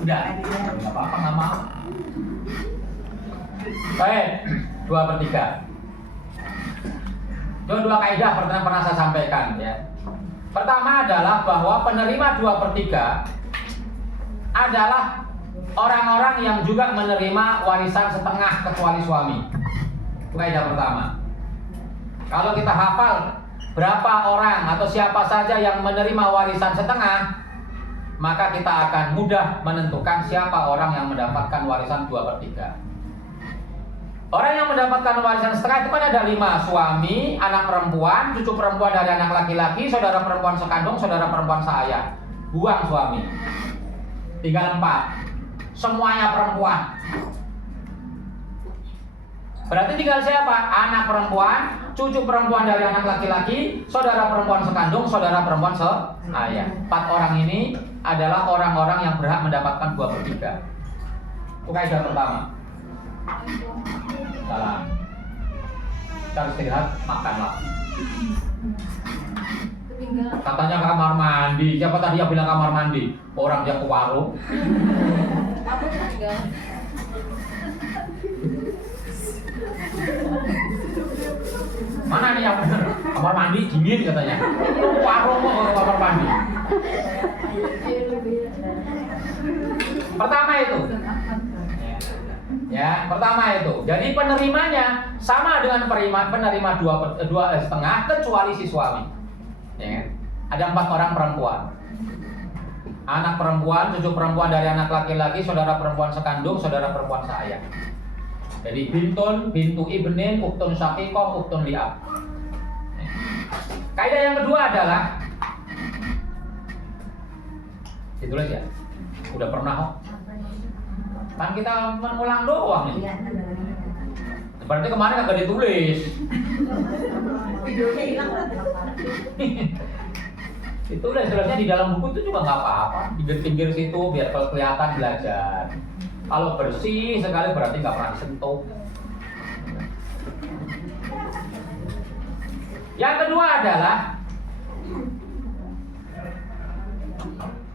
Udah, nggak apa-apa, nggak mau. Baik, 2/3. Itu dua kaidah pernah saya sampaikan ya. Pertama adalah bahwa penerima 2/3 adalah orang-orang yang juga menerima warisan setengah kecuali suami. Itu kaidah pertama. Kalau kita hafal berapa orang atau siapa saja yang menerima warisan setengah, maka kita akan mudah menentukan siapa orang yang mendapatkan warisan 2/3. Orang yang mendapatkan warisan setengah itu kan ada 5, suami, anak perempuan, cucu perempuan dari anak laki-laki, saudara perempuan sekandung, saudara perempuan seayah. Buang suami. Tinggal 4. Semuanya perempuan. Berarti tinggal siapa? Anak perempuan, cucu perempuan dari anak laki-laki, saudara perempuan sekandung, saudara perempuan seayah. 4 orang ini adalah orang-orang yang berhak mendapatkan 2/3. Itu kaidah pertama. Salah. Kita harus istirahat, makanlah. Katanya kamar mandi. Siapa tadi yang bilang kamar mandi? Orang dia ke warung. Mana nih yang benar? Kamar mandi dingin katanya. Warung kok kamar mandi. Pertama itu. Ya, pertama itu. Jadi penerimanya sama dengan penerima 2/2 kecuali si suami. Ya. Ada 4 orang perempuan. Anak perempuan, cucu perempuan dari anak laki-laki, saudara perempuan sekandung, saudara perempuan seayah. Jadi bintun, bintu ibnin, uktun syaqiqah, uktun li'ab. Kaidah yang kedua adalah ditulis ya. Udah pernah kok. Kan kita mengulang doang nih. Berarti kemarin agak ditulis. Videonya hilang. Ditulis sebenarnya di dalam buku itu juga nggak apa-apa. Di pinggir situ biar kalau kelihatan belajar. Kalau bersih sekali berarti nggak pernah disentuh. Yang kedua adalah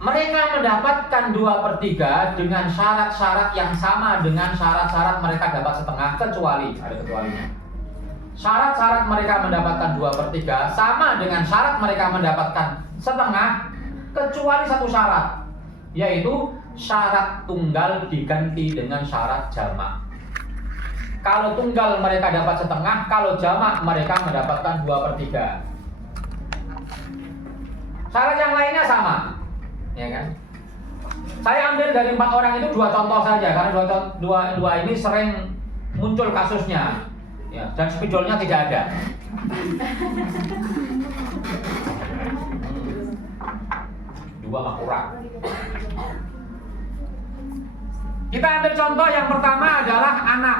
mereka mendapatkan 2/3 dengan syarat-syarat yang sama dengan syarat-syarat mereka dapat setengah, kecuali, ada kecualinya. Syarat-syarat mereka mendapatkan 2/3 sama dengan syarat mereka mendapatkan setengah, kecuali satu syarat, yaitu syarat tunggal diganti dengan syarat jamak. Kalau tunggal mereka dapat setengah, kalau jamak mereka mendapatkan 2/3. Syarat yang lainnya sama. Ya kan? Saya ambil dari 4 orang itu 2 contoh saja karena dua ini sering muncul kasusnya, ya, dan spidolnya tidak ada. Dua mah kurang. Kita ambil contoh yang pertama adalah anak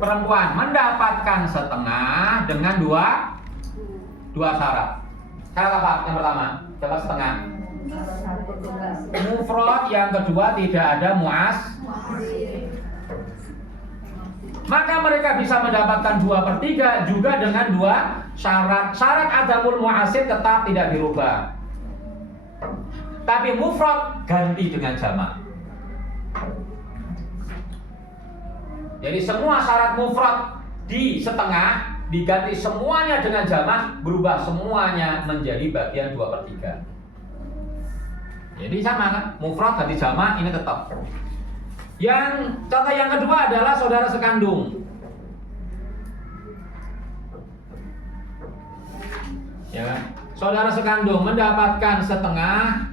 perempuan mendapatkan setengah dengan dua syarat. Syarat apa? Yang pertama, dapat setengah. Mufrad, yang kedua tidak ada muas. Maka mereka bisa mendapatkan 2/3 juga dengan 2 syarat. Syarat adamul muasir tetap tidak dirubah, tapi mufrad ganti dengan jamak. Jadi semua syarat mufrad di setengah diganti semuanya dengan jamak, berubah semuanya menjadi bagian 2/3. Jadi sama kan, mufrad ganti jamak ini tetap. Yang contoh yang kedua adalah saudara sekandung. Ya kan? Saudara sekandung mendapatkan setengah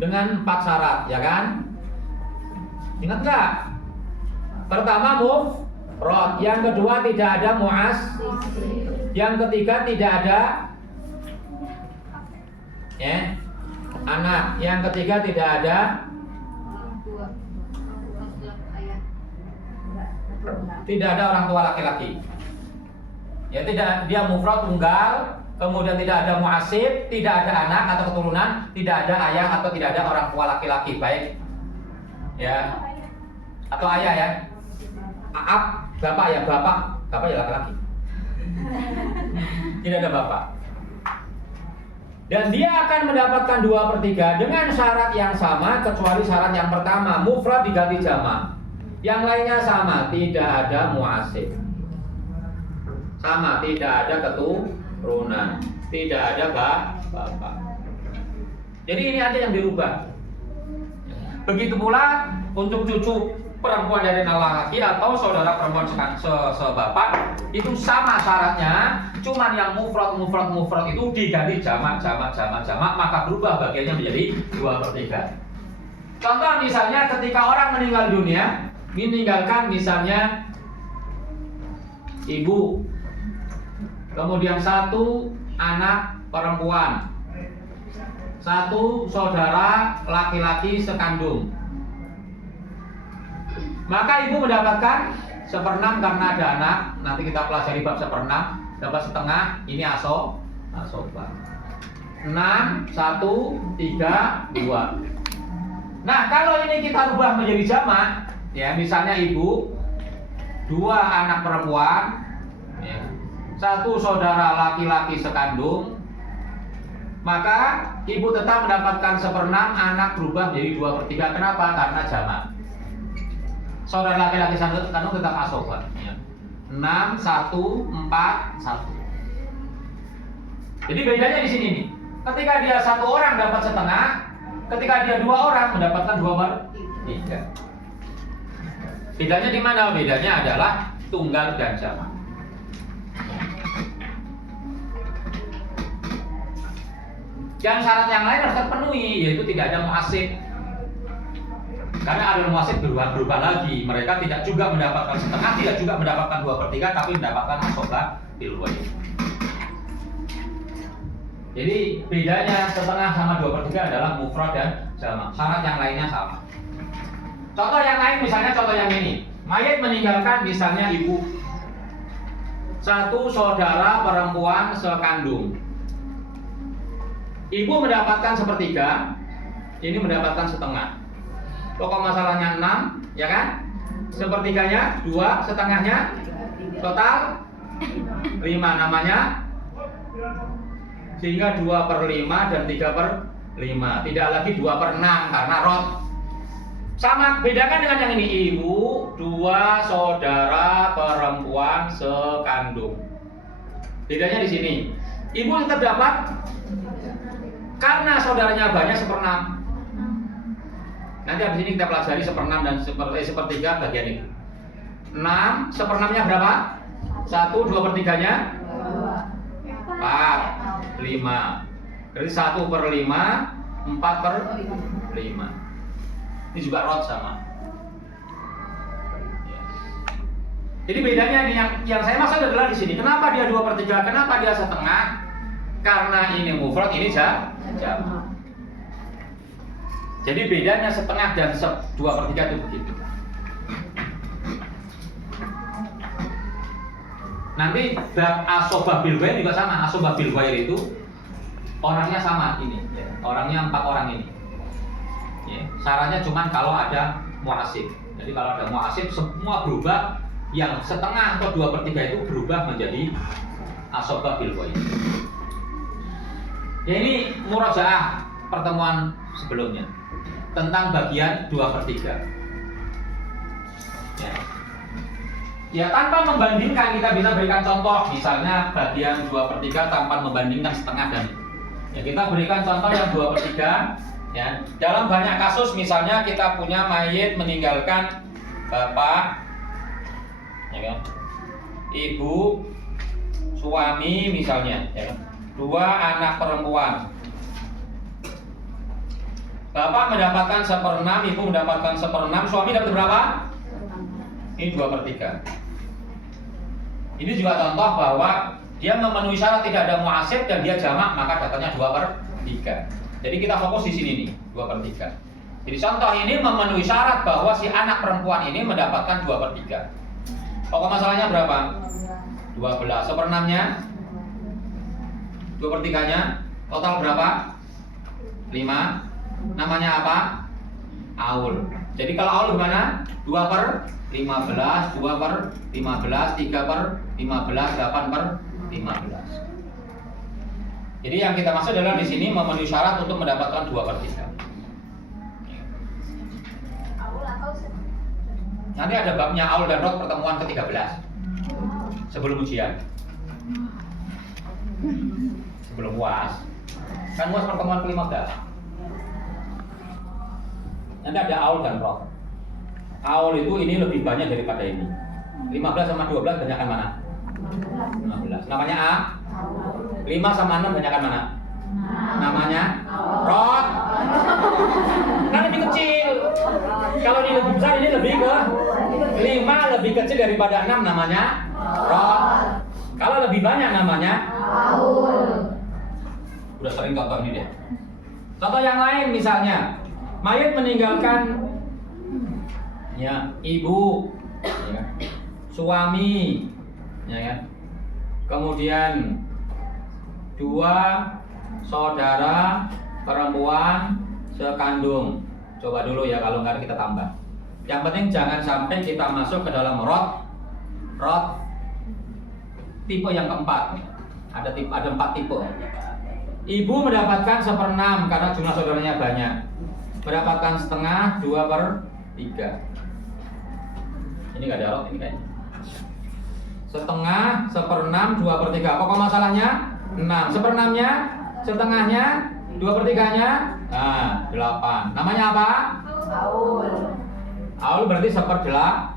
dengan 4 syarat, ya kan? Ingat nggak? Pertama mufrad, yang kedua tidak ada muas, yang ketiga tidak ada anak, yang ketiga tidak ada orang tua laki-laki. Ya, tidak, dia mufrad tunggal, kemudian tidak ada muasib, tidak ada anak atau keturunan, tidak ada ayah atau tidak ada orang tua laki-laki, baik ya, atau ayah ya, bapak ya, bapak ya laki-laki. Tidak ada bapak. Dan dia akan mendapatkan 2/3 dengan syarat yang sama kecuali syarat yang pertama, mufrad diganti jamak. Yang lainnya sama, tidak ada muasib. Sama, tidak ada keturunan, tidak ada bapak. Jadi ini aja yang dirubah. Begitu pula untuk cucu perempuan dari laki atau saudara perempuan sebapak itu sama syaratnya, cuman yang mufrad itu diganti jamak, maka berubah bagiannya menjadi 2/3. Contoh misalnya ketika orang meninggal dunia, meninggalkan misalnya ibu, kemudian 1 anak perempuan, 1 saudara laki-laki sekandung. Maka ibu mendapatkan 1/6 karena ada anak. Nanti kita pelajari bab 1/6, dapat setengah. Ini asobah. 6, 1, 3, 2. Nah, kalau ini kita rubah menjadi jamak, ya misalnya ibu, 2 anak perempuan, ya, 1 saudara laki-laki sekandung, maka ibu tetap mendapatkan 1/6, anak berubah menjadi 2/3. Kenapa? Karena jamak. Saudara laki-laki kandung tetap asobah. 6, 1, 4, 1. Jadi bedanya di sini nih. Ketika dia 1 orang dapat setengah, ketika dia 2 orang mendapatkan 2/3. Bedanya di mana? Bedanya adalah tunggal dan jamak. Dan syarat yang lain harus terpenuhi, yaitu tidak ada muasib. Karena ada muasib berubah lagi, mereka tidak juga mendapatkan setengah, tidak juga mendapatkan 2/3, tapi mendapatkan asobah bil ghaib. Jadi bedanya setengah sama 2/3 adalah mufrad dan jamak. Syarat yang lainnya sama. Contoh yang lain, misalnya contoh yang ini, mayat meninggalkan misalnya ibu, 1 saudara perempuan sekandung. Ibu mendapatkan 1/3, ini mendapatkan setengah. Pokok masalahnya 6, ya kan? 1/3-nya 2, setengahnya total 5 namanya. Sehingga 2/5 dan 3/5. Tidak lagi 2/6 karena rot. Sama, bedakan dengan yang ini. Ibu, 2 saudara perempuan sekandung. Bedanya di sini. Ibu tetap dapat karena saudaranya banyak 1/6. Nanti habis ini kita pelajari 1/6 dan 1/3 bagian itu. 6, 1/6-nya berapa? 1, 2/3-nya 4, 5. Berarti 1/5, 4/5. Ini juga rot sama. Jadi bedanya yang saya maksud adalah di sini. Kenapa dia 2/3? Kenapa dia setengah? Karena ini mufrad, ini jamak. Jadi bedanya setengah dan 2/3 itu begitu. Nanti bab asobah bil ghair juga sama. Asobah bil ghair itu orangnya sama ini, ya. Orangnya 4 orang ini. Ya. Syaratnya cuma kalau ada muasib. Jadi kalau ada muasib semua berubah. Yang setengah atau 2/3 itu berubah menjadi asobah bil ghair. Ya ini murajaah pertemuan sebelumnya tentang bagian 2/3. Ya, tanpa membandingkan kita bisa berikan contoh, misalnya bagian 2/3 tanpa membandingkan setengah dan ya kita berikan contoh yang 2/3. Ya, dalam banyak kasus misalnya kita punya mayit meninggalkan bapak, ya kan, ibu, suami misalnya, ya kan, 2 anak perempuan. Bapak mendapatkan 1/6, ibu mendapatkan 1/6, suami dapat berapa? Ini 2/3. Ini juga contoh bahwa dia memenuhi syarat tidak ada muasib dan dia jamak, maka dapatnya 2/3. Jadi kita fokus di sini nih, 2/3. Jadi contoh ini memenuhi syarat bahwa si anak perempuan ini mendapatkan 2/3. Pokok masalahnya berapa? 12. 1/6-nya 2/3-nya total berapa? 5. Namanya apa? Aul. Jadi kalau aul gimana? 2/15, 2/15, 3/15, 8/15. Jadi yang kita maksud adalah di sini memenuhi syarat untuk mendapatkan 2/3. Nanti ada babnya aul dan rod pertemuan ke-13 sebelum ujian, sebelum UAS. Kan UAS pertemuan ke-15. Nanti ada aul dan rod. Aul itu ini lebih banyak daripada ini. 15 sama 12 banyakan mana? 15. Namanya A. 5 sama 6 banyakan mana? Namanya rod. Kan lebih kecil. Kalau ini lebih besar, ini lebih ke 5 lebih kecil daripada 6, namanya rod. Kalau lebih banyak namanya aul. Udah sering contoh ini deh. Contoh yang lain misalnya, mayat meninggalkan ya ibu, ya, suami, ya kan? Kemudian 2 saudara perempuan sekandung. Coba dulu ya, kalau nggak kita tambah. Yang penting jangan sampai kita masuk ke dalam rod tipe yang keempat. Ada 4 tipe. Ibu mendapatkan 1/6 karena jumlah saudaranya banyak. Mendapatkan setengah 2/3. Ini nggak ada rod ini kayaknya. Setengah, 1/6, 2/3. Pokok masalahnya 6. 1/6-nya, setengahnya, 2/3-nya, nah 8. Namanya apa? Aul. Aul berarti 1/8,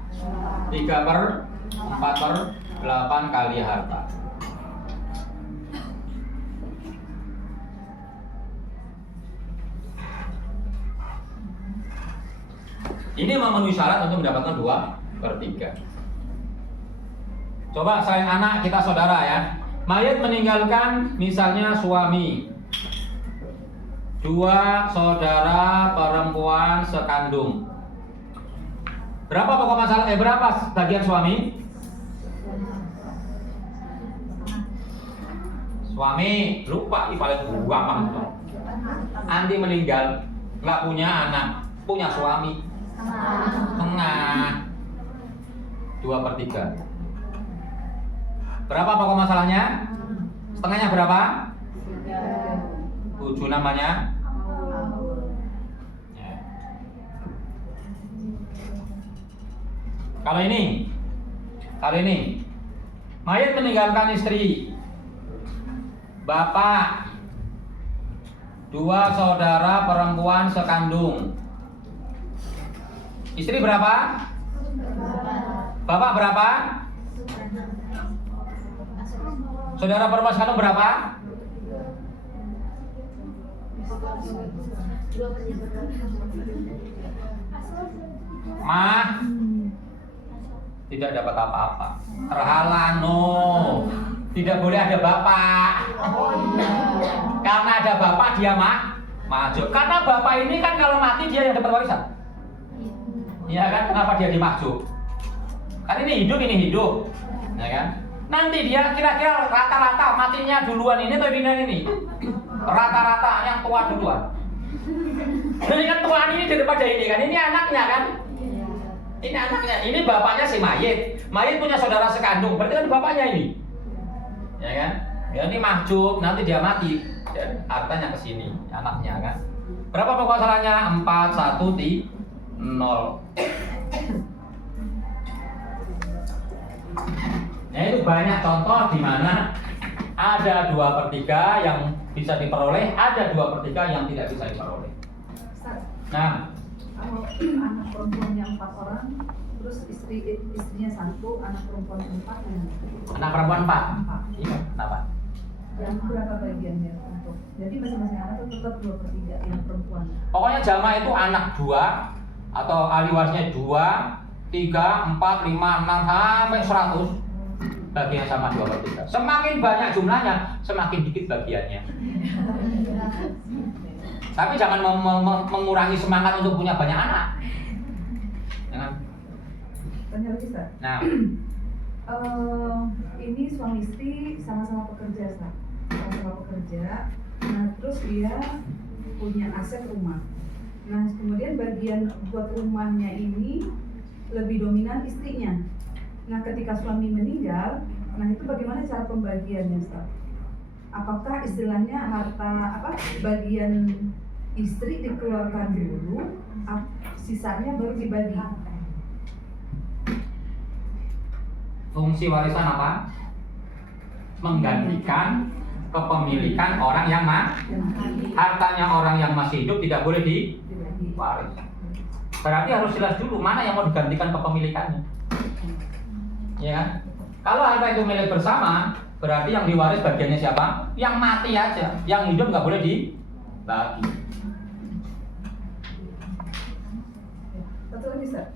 3/4/8 kali harta. Ini memenuhi syarat untuk mendapatkan 2/3. Coba selain anak, kita saudara ya. Mayat meninggalkan misalnya suami, 2 saudara perempuan sekandung. Berapa pokok masalah? Berapa bagian suami? Suami lupa, paling gampang itu. Andi meninggal, nggak punya anak, punya suami, tengah 2/3. Berapa pokok masalahnya? Setengahnya berapa? 7, namanya ya. Kalau ini mayat meninggalkan istri, bapak, 2 saudara perempuan sekandung. Istri berapa? Bapak berapa? Saudara perempuan sekandung berapa? Mah tidak dapat apa-apa. Terhalano. Tidak boleh ada bapak. Karena ada bapak dia mahjub. Karena bapak ini kan kalau mati dia yang dapat warisan. Iya kan? Kenapa dia dimahjub? Kan ini hidup, ya kan? Nanti dia kira-kira rata-rata matinya duluan ini atau ini? Rata-rata yang tua duluan. Jadi kan tuaan ini daripada ini kan? Ini anaknya kan? Ini anaknya. Ini bapaknya si mayit. Mayit punya saudara sekandung. Berarti kan bapaknya ini. Ya kan? Ya ini mahjub. Nanti dia mati. Dan hartanya ke sini, anaknya kan? Berapa pokok salahnya? 4, 1, 0. Nah itu banyak contoh di mana ada 2/3 yang bisa diperoleh, ada 2/3 yang tidak bisa diperoleh. Nah, kalau anak perempuannya 4 orang, terus istrinya 1, anak perempuan 4 ya? Anak perempuan 4. Iya, kenapa? Yang berapa bagiannya untuk? Jadi masing-masing anak itu tetap 2/3 yang perempuan. Pokoknya jamaah itu anak 2 atau ahli warisnya 2, 3, 4, 5, 6 sampai 100. Bagian sama 2/3. Semakin banyak jumlahnya, semakin dikit bagiannya. Tapi jangan mengurangi semangat untuk punya banyak anak. Jangan. Tanya lagi, Ustaz. Nah, ini suami istri sama-sama pekerja, Ustaz. Sama-sama pekerja. Nah, terus dia punya aset rumah. Nah, kemudian bagian buat rumahnya ini lebih dominan istrinya. Nah, ketika suami meninggal, nah itu bagaimana cara pembagiannya, Ustaz? apakah istilahnya harta bagian istri dikeluarkan dulu, sisanya baru dibagi. Fungsi warisan apa? Menggantikan kepemilikan orang yang hartanya orang yang masih hidup tidak boleh diwaris. Berarti harus jelas dulu mana yang mau digantikan kepemilikannya. Ya kan? Kalau harta itu milik bersama, berarti yang diwaris bagiannya siapa? Yang mati aja, yang hidup nggak boleh dibagi. Satu lagi, Ustaz.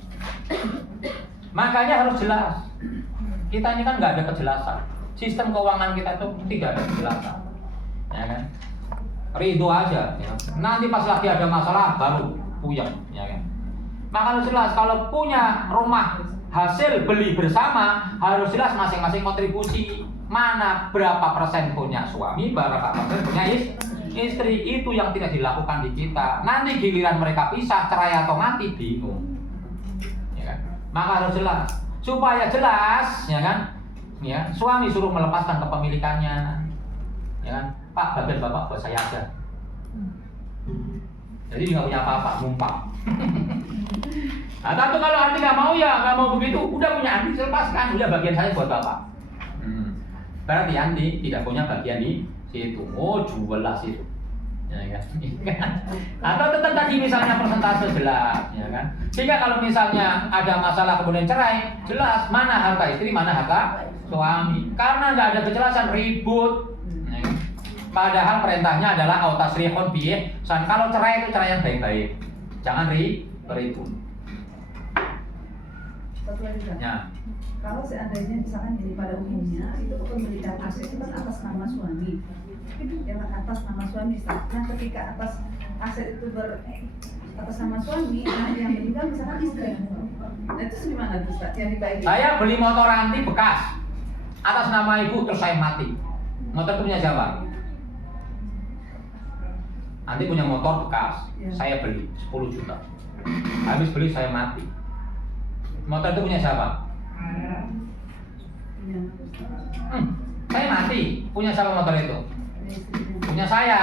Makanya harus jelas. Kita ini kan nggak ada kejelasan. Sistem keuangan kita tuh tidak ada kejelasan, ya kan? Ridho aja. Ya. Nanti pas lagi ada masalah baru puyeng, ya kan? Maka harus jelas kalau punya rumah hasil beli bersama harus jelas masing-masing kontribusi. Mana berapa persen punya suami, berapa persen punya istri, itu yang tidak dilakukan di kita. Nanti giliran mereka pisah, cerai atau mati bingung, ya kan? Maka harus jelas. Supaya jelas, ya kan? Ya, suami suruh melepaskan kepemilikannya, ya kan? Pak, bagian bapak buat saya aja. Jadi nggak punya apa-apa, numpang. Nah, tentu kalau anti nggak mau ya, nggak mau begitu, udah punya anti lepaskan, udah bagian saya buat bapak. Berarti anti tidak punya bagian di situ. Oh, jual lah situ. Ya kan? Atau tetap tadi misalnya persentase jelas, ya kan? Sehingga kalau misalnya ada masalah kemudian cerai, jelas mana harta istri, mana harta suami. Karena nggak ada kejelasan, ribut. Ya kan? Padahal perintahnya adalah autasrihun bi ihsan. Kalau cerai itu cerai yang baik-baik. Jangan ribut. Satu lagi, Kak. Ya. Kalau seandainya misalkan jadi pada umumnya itu kepemilikan aset itu kan atas nama suami. Yang atas nama suami. Nah, ketika atas aset itu atas nama suami, nah yang meninggal misalkan istri. Nah itu gimana tuh, Ustaz? Yang dibagi? Saya beli motor anti bekas atas nama ibu terus saya mati. Motor itu punya siapa? Nanti punya motor bekas, Ya. saya beli 10 juta. Habis beli saya mati. Motor itu punya siapa? Saya mati. Punya siapa motor itu? Punya saya.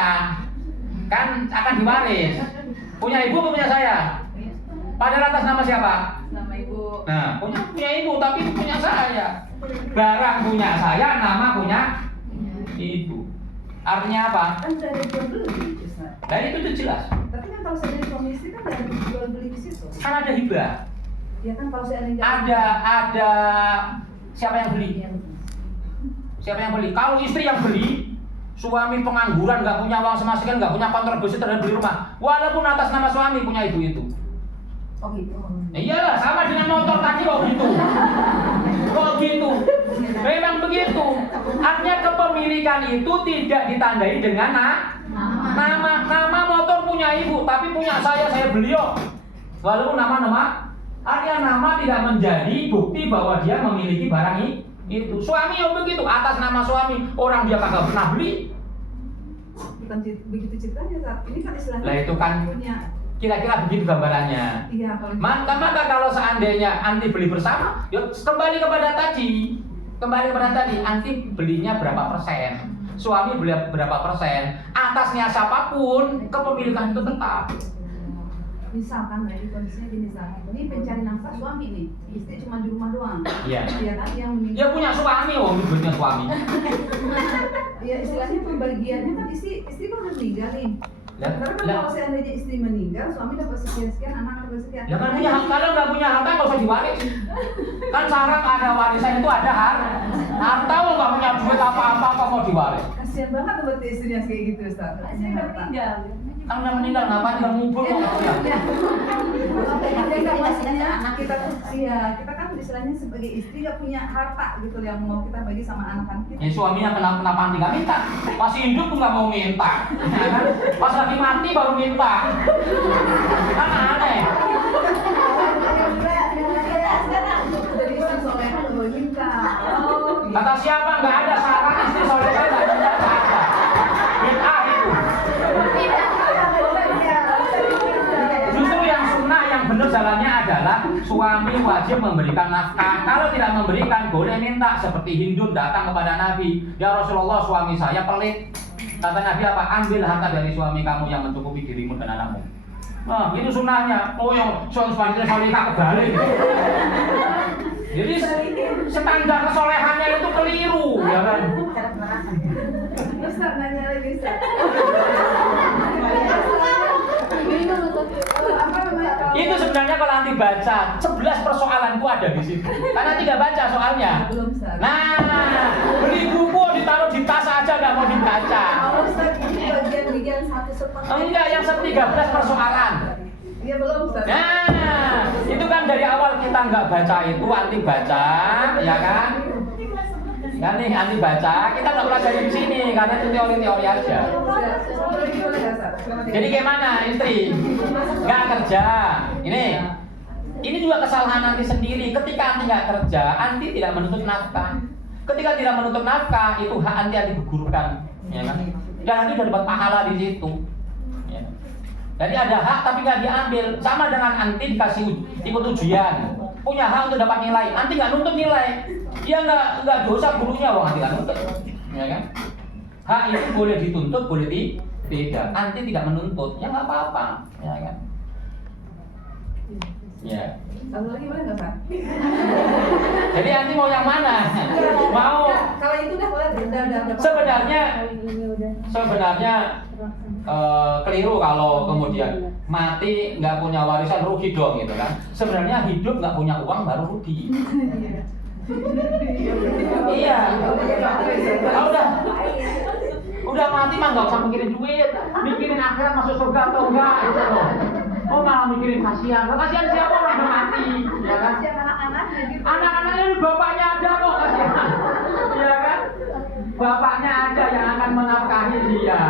Kan akan diwaris. Punya ibu punya saya? Padahal atas nama siapa? Nama ibu. Nah, punya ibu tapi itu punya saya. Barang punya saya, nama punya ibu. Artinya apa? Kan udah ada jual beli, Ustaz. Dan itu tuh jelas. Tapi kan kalau saya jadi suami istri kan nggak ada jual beli di situ. Kan ada hibah. Ya kan kalau saya Ada siapa yang beli? Siapa yang beli? Kalau istri yang beli, suami pengangguran, nggak punya uang sama sekali, nggak punya kontribusi terhadap beli rumah, walaupun atas nama suami punya ibu itu. Oh gitu. Iyalah, sama dengan motor tadi kok gitu. Kok gitu? Memang begitu. Artinya kepemilikan itu tidak ditandai dengan nama motor punya ibu, tapi punya saya beli kok. Walaupun nama. Artinya nama tidak menjadi bukti bahwa dia memiliki barang itu. Suami yang begitu, atas nama suami, orang dia kagak pernah beli. Bukan begitu ceritanya, Ustaz. Ini kan istilahnya. Lah itu kan punya. kira-kira begitu gambarannya. Iya, kalau Maka kalau seandainya anti beli bersama, ya kembali kepada tadi, anti belinya berapa persen, suami beli berapa persen, atasnya siapapun kepemilikan itu tetap. misalkan lagi kondisinya gini, ini pencari nafkah suami nih, istri cuma di rumah doang. Iya. Iya kan yang Dia punya suami, duitnya suami. ya istilahnya pembagiannya kan istri kan udah meninggal nih. Karena kan kalau seandainya istri meninggal, suami dapat sekian, anak dapat sekian. Ya kan punya hak, kalau nggak punya harta nggak usah diwaris. Kan syarat ada warisan itu ada harta, lo nggak punya duit apa-apa kok mau diwaris. Kasian banget tuh berarti istrinya kayak gitu, Ustaz. Istri udah meninggal. Kan udah meninggal, ngapain dia ngubur kok nggak punya? Kita kan istilahnya sebagai istri gak punya harta gitu yang mau kita bagi sama anak-anak kita. Ya suaminya kenapa anti nggak minta? Pas hidup tuh nggak mau minta, ya kan? Pas lagi mati baru minta. Kan aneh. Jadi istri soleh kan boleh minta. Kata siapa nggak ada syarat istri saudara nggak ada. Bid'ah itu. Justru yang sunnah yang benar benar jalannya adalah suami wajib memberikan nafkah. Kalau tidak memberikan, boleh minta. Seperti Hindun datang kepada Nabi, ya Rasulullah, suami saya pelit. Kata Nabi apa? Ambil harta dari suami kamu yang mencukupi dirimu dan anakmu. Nah, itu sunnahnya. Oh, yang suami solihah kebalik. Jadi standar kesolehannya itu keliru, ya kan? Ustaz nanya lagi Ustaz. Itu sebenarnya kalau nanti baca 11 persoalanku ada di situ. Karena tidak baca soalnya. Belum Ustaz. Nah, beli buku ditaruh di tas aja nggak mau dibaca. Kalau Ustaz ini bagian 1/4. Enggak, yang 13 persoalan. Iya belum Ustaz. Nah, itu kan dari awal kita nggak baca itu anti baca, ya kan? Kan nih anti baca, kita nggak pelajari di sini karena itu teori-teori aja. Jadi gimana istri? Nggak kerja. Ini juga kesalahan anti sendiri. Ketika anti nggak kerja, anti tidak menuntut nafkah. Ketika tidak menuntut nafkah, itu hak anti gugurkan, ya kan? Dan nanti udah dapat pahala di situ. Ya. Jadi ada hak tapi nggak diambil. Sama dengan anti dikasih ikut ujian, punya hak untuk dapat nilai. Anti nggak nuntut nilai, dia nggak dosa gurunya, wong anti nggak nuntut, ya kan? Hak itu boleh dituntut, boleh tidak. Anti tidak menuntut, ya nggak apa-apa, ya kan? Ya. Satu lagi boleh nggak Pak? Jadi anti mau yang mana? Mau? Kalau itu udah boleh, udah. Sebenarnya keliru kalau kemudian mati nggak punya warisan rugi dong gitu kan. Sebenarnya hidup nggak punya uang baru rugi. Iya. Kalau udah mati mah nggak usah mikirin duit, mikirin akhirat masuk surga atau enggak gitu loh. Oh malah mikirin kasihan. Kasihan siapa orang udah mati, ya kan? Anak-anaknya bapaknya ada kok kasihan, ya kan? Bapaknya ada yang akan menafkahi dia.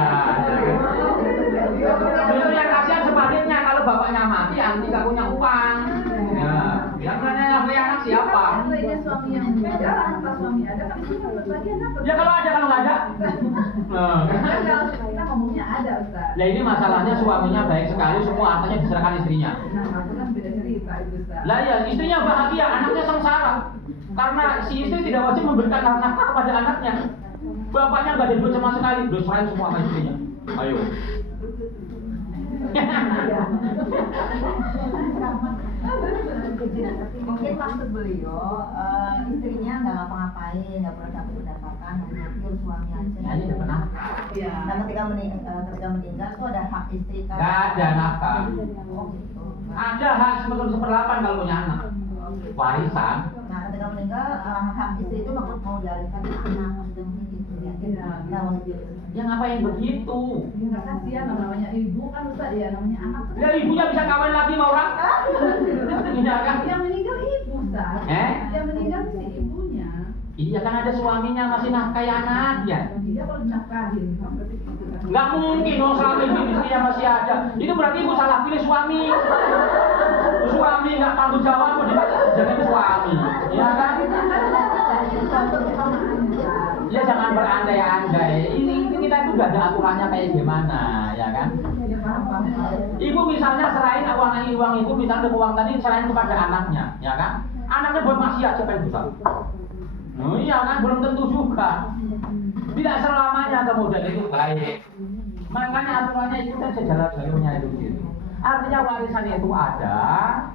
Justru yang kasihan sebaliknya kalau bapaknya mati, anti nggak punya uang. Ya, yang nanya anak siapa? Suami yang berjalan, pas suami ada kan bagian apa? Ya kalau ada, kalau nggak ada. Kita ngomongnya ada Ustaz. Nah ini masalahnya suaminya baik sekali, semua hartanya diserahkan istrinya. Nah, itu kan beda cerita itu Ustaz. Lah ya, istrinya bahagia, anaknya sengsara. Karena si istri tidak wajib memberikan nafkah kepada anaknya. Bapaknya nggak ada duit sama sekali, udah serahin semua sama istrinya. Ayo. Mungkin maksud beliau istrinya nggak ngapa-ngapain, nggak pernah dapat pendapatan, hanya pure suami aja. Ya, ini udah pernah. Iya. Nah ketika meninggal tuh ada hak istri kan? Nggak ada nafkah. Oh gitu. Ada hak 1/8 kalau punya anak. Warisan. Nah ketika meninggal hak istri itu mau dialihkan ke anak maksudnya mungkin gitu ya. Nah maksudnya gitu. Ya ngapain begitu? Ya nggak kasihan namanya ibu kan Ustaz ya, namanya anak tuh. Ya ibunya bisa kawin lagi mau orang? Tidak kan? Yang meninggal ibu Ustaz. Yang meninggal si ibunya. Iya kan ada suaminya masih nafkahi anaknya. Dia kalau dinafkahin berarti itu kan. Nggak mungkin dong suami istrinya masih ada. Itu berarti ibu salah pilih suami. Suami nggak tanggung jawab kok jadi suami, ya kan? Ya jangan berandai-andai. Ini kita itu nggak ada aturannya kayak gimana, ya kan? Ibu misalnya serahin uang ibu, misalnya uang tadi serahin kepada anaknya, ya kan? Anaknya buat maksiat siapa yang dosa? Oh iya kan, belum tentu juga. Tidak selamanya kemudian itu baik. Makanya aturannya itu kan sejalan-jalannya itu gitu. Artinya warisan itu ada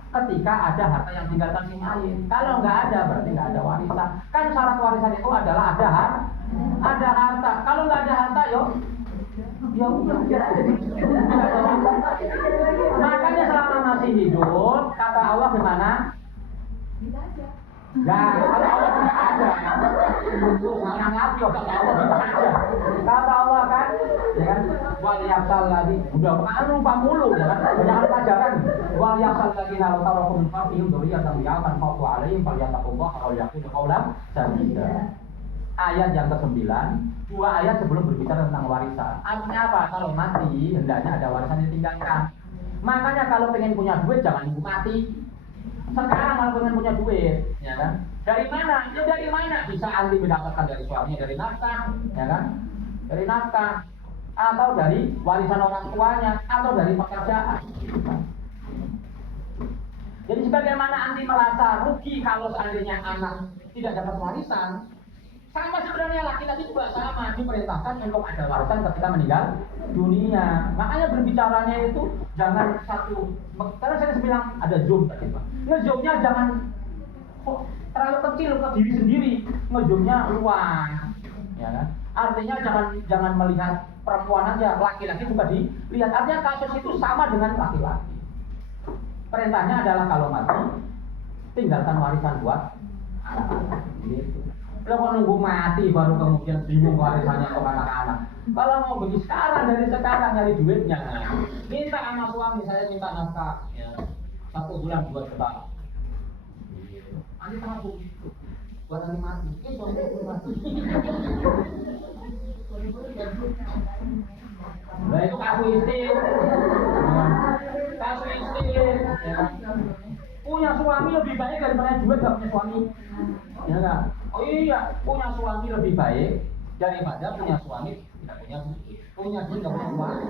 ketika ada harta yang tinggalkan si mayit. Kalau nggak ada berarti nggak ada warisan. Kan syarat warisan itu adalah ada harta. Kalau nggak ada harta, ya udah. Makanya selama masih hidup, kata Allah gimana? Nah, kalau Allah tidak ada, jangan ngapi kata Allah tidak ada. Kata Allah kan, ya kan? Wal yasal lagi, udah kan lupa mulu ya kan? Jangan pelajaran. Wal yasal lagi kalau taruh min fardihim dzurriyyatan ya'tan khawfu 'alaihim falyattaqullaha wa yaqulu qawlan sadida. Ayat yang ke-9, 2 ayat sebelum berbicara tentang warisan. Artinya apa? Kalau mati, hendaknya ada warisan yang ditinggalkan. Makanya kalau pengen punya duit jangan nunggu mati. Sekarang malah pengen punya duit, ya kan? Dari mana? Ya dari mana? Bisa ahli mendapatkan dari suaminya, dari nafkah, ya kan? Dari nafkah, atau dari warisan orang tuanya, atau dari pekerjaan. Jadi sebagaimana anti merasa rugi kalau seandainya anak tidak dapat warisan, sama sebenarnya laki-laki juga sama diperintahkan untuk ada warisan ketika meninggal dunia. Makanya berbicaranya itu jangan satu, karena saya bilang ada zoom tadi Pak. Ngezoomnya jangan terlalu kecil ke diri sendiri, ngezoomnya luas, ya kan? Artinya jangan melihat perempuan aja, laki-laki juga dilihat. Artinya kasus itu sama dengan laki-laki. Perintahnya adalah kalau mati tinggalkan warisan buat anak-anak. Gitu. Lo kok nunggu mati baru kemudian bingung warisannya untuk anak-anak. Kalau mau beli sekarang, dari sekarang nyari duitnya. Minta sama suami, saya minta nafkah ya. 1 bulan 2 juta. Nanti tengah begitu. Buat nanti mati. Itu mati. Nah itu kasuistik. Kasuistik. Ya. Punya suami lebih baik daripada duit gak punya suami. Ya kan? Oh iya, punya suami lebih baik daripada punya suami tidak punya duit. Punya duit gak punya suami.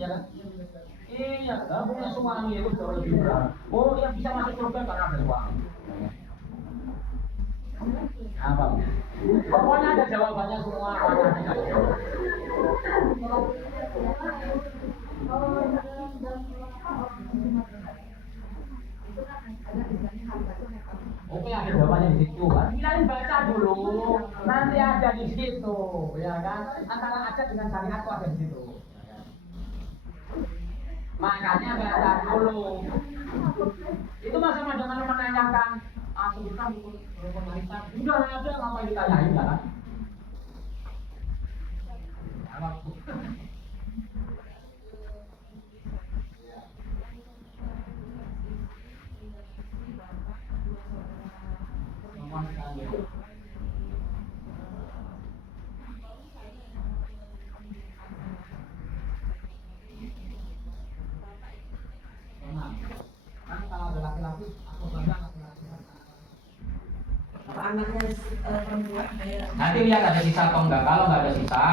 Ya kan? Iya, gak punya suami itu jauh lebih berat. Oh iya, bisa masuk surga karena ada suami. Apa? Pokoknya ada jawabannya semua. Oke, ada jawabannya di situ kan. Kalian baca dulu, nanti ada di situ, ya kan? Antara adat dengan syariat itu ada di situ. Makanya baca dulu. Itu sama dengan menanyakan, sebutkan rukun warisan. Sudah ada, ngapain ditanyain kan? Anaknya perempuan nanti lihat ada sisa atau enggak. Kalau nggak ada sisa,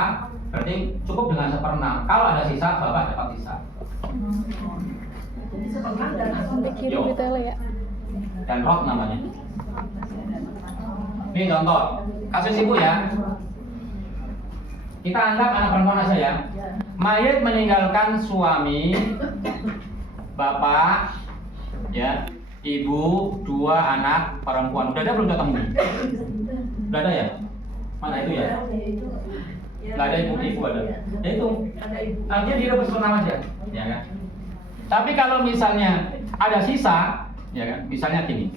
berarti cukup dengan 1/6. Kalau ada sisa, bapak dapat sisa. jadi sepenuhnya dan Sampai kirim di tele ya. Dan rot namanya. Ini contoh kasus ibu ya. Kita anggap anak perempuan aja ya. Mayit meninggalkan suami, bapak, ya, ibu, 2 anak perempuan. Udah ada belum ketemu? Udah ada ya? Mana itu ya? Nggak ada ibu ada. Ya itu. Artinya dia udah pernah aja, ya kan? Tapi kalau misalnya ada sisa, ya kan? Misalnya gini.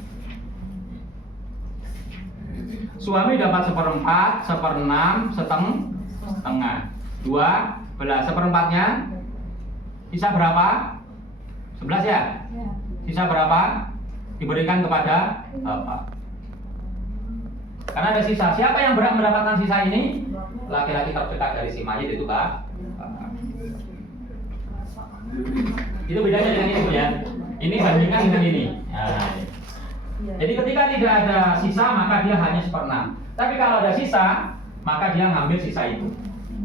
Suami dapat 1/4, 1/6, setengah. 12 1/4-nya sisa berapa? 11 ya? Sisa berapa? Diberikan kepada bapak. Karena ada sisa. Siapa yang berhak mendapatkan sisa ini? Laki-laki terdekat dari si mayit itu bapak. Itu bedanya dengan itu ya. Ini bandingkan dengan ini. Nah, jadi ketika tidak ada sisa maka dia hanya 1/6. Tapi kalau ada sisa maka dia ngambil sisa itu.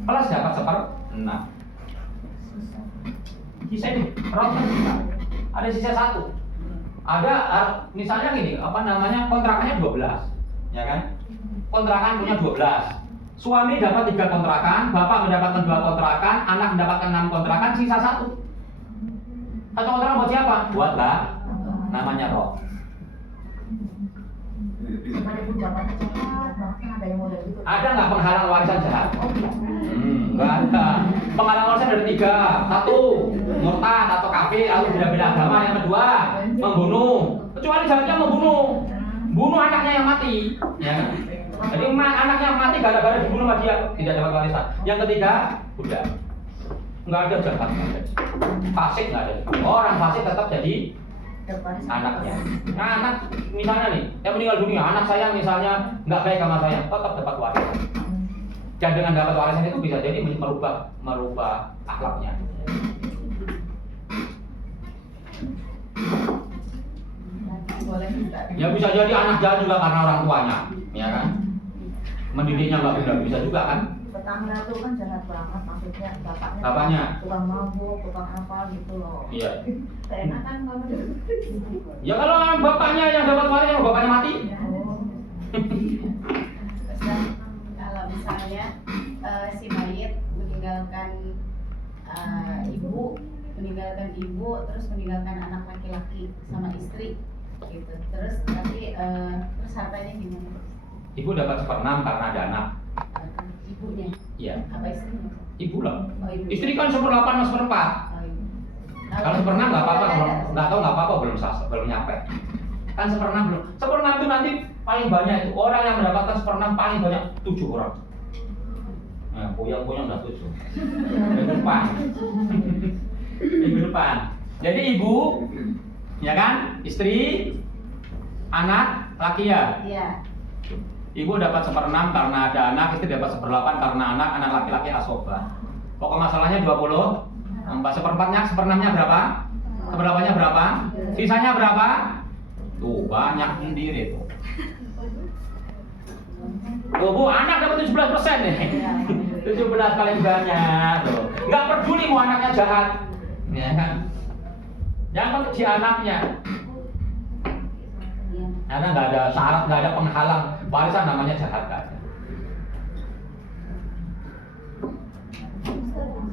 Plus dapat 1/6. Sisa ini berapa sisa? Ada sisa 1. Ada misalnya gini, kontrakannya 12, ya kan? Kontrakan punya 12. Suami dapat 3 kontrakan, bapak mendapatkan 2 kontrakan, anak mendapatkan 6 kontrakan, sisa 1. Satu kontrakan buat siapa? Buat lah, namanya roh. Ada nggak penghalang warisan jahat? Nggak ada. Penghalang warisan ada 3. 1, murtad atau kafir atau beda-beda agama. Yang kedua, membunuh. Kecuali jahatnya membunuh, bunuh anaknya yang mati. Ya. Jadi anaknya yang mati gara-gara dibunuh sama dia tidak dapat warisan. Yang ketiga, udah nggak ada jahat. Fasik nggak ada. Orang fasik tetap jadi anaknya. Nah, anak misalnya nih, yang meninggal dunia, anak saya misalnya nggak baik sama saya, tetap dapat warisan. Dan dengan dapat warisan itu bisa jadi merubah akhlaknya. Ya bisa jadi anak jahat juga karena orang tuanya, ya kan? Mendidiknya nggak benar, bisa juga kan? tetangga tuh kan jahat banget, maksudnya Bapaknya? tukang mabuk, tukang apa gitu loh. Iya. Keenakan kamu. Ya kalau bapaknya yang dapat warisan, bapaknya mati. Terus kalau misalnya si mayit meninggalkan ibu, terus meninggalkan anak laki-laki sama istri, gitu. Terus tapi terus hartanya gimana? Ibu dapat 1/6 karena ada anak. Ibunya? Iya. Apa istrinya? Ibu lah. Oh, ibu. Istri kan 1/8 sama 1/4. Oh, ibu. Kalau 1/6 nggak apa-apa, nggak tahu nggak apa-apa, belum nyampe. Kan 1/6 belum. 1/6 itu nanti paling banyak itu orang yang mendapatkan 1/6 paling banyak 7 orang. Nah, puyang-puyang udah 7. Minggu depan. Minggu depan. Jadi ibu, ya kan, istri, anak, laki ya. Iya. Ibu dapat 1/6 karena ada anak, istri dapat 1/8 karena anak laki-laki asobah. Pokok masalahnya 20. 1/4-nya, 1/6-nya berapa? 1/8-nya berapa? Sisanya berapa? Tuh, banyak sendiri tuh. Tuh Bu, anak dapat 17% nih. 17 kali banyak tuh. Nggak peduli mau anaknya jahat. Ya kan? Yang penting si anaknya. Karena nggak ada syarat, nggak ada penghalang warisan namanya jahat nggak ada.